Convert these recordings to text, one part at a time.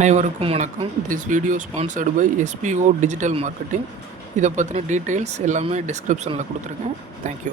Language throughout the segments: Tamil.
அனைவருக்கும் வணக்கம். This video sponsored by SPO digital marketing இதை பற்றின டீட்டெயில்ஸ் எல்லாமே டிஸ்கிரிப்ஷனில் கொடுத்துருக்கேன். தேங்க்யூ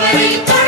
சூரிய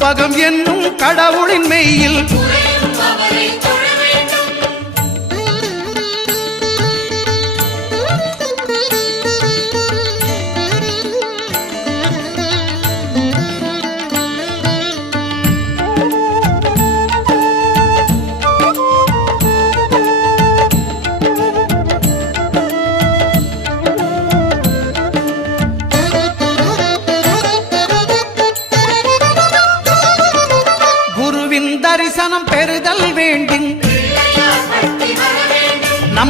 பகம் என்னும் கடவுளின் மெய்யில்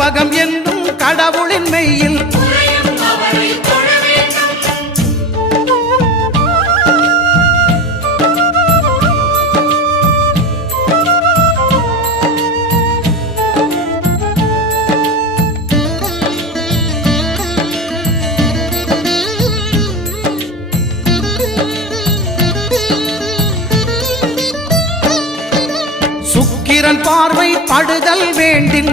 கற்பகம் என்றும் கடவுளின் மெய்யில். சுக்கிரன் பார்வை படுதல் வேண்டின்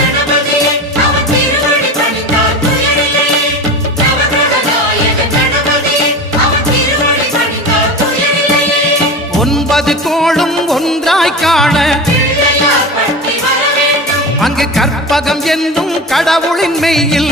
காண. அங்கு கற்பகம் என்னும் கடவுளின் மெய்யில்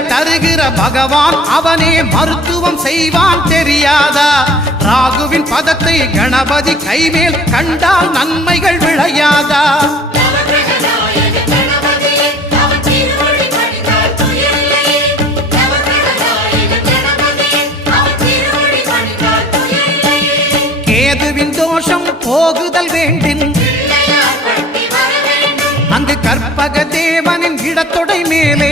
தருகிற பகவான் அவனே மருத்துவம் செய்வான் தெரியாதா? ராகுவின் பதத்தை கணபதி கைமேல் கண்டால் நன்மைகள் விளையாதா? கேதுவின் தோஷம் போகுதல் வேண்டின் வேண்டும் அங்கு கற்பக தேவனின் இடத்தொடை மேலே.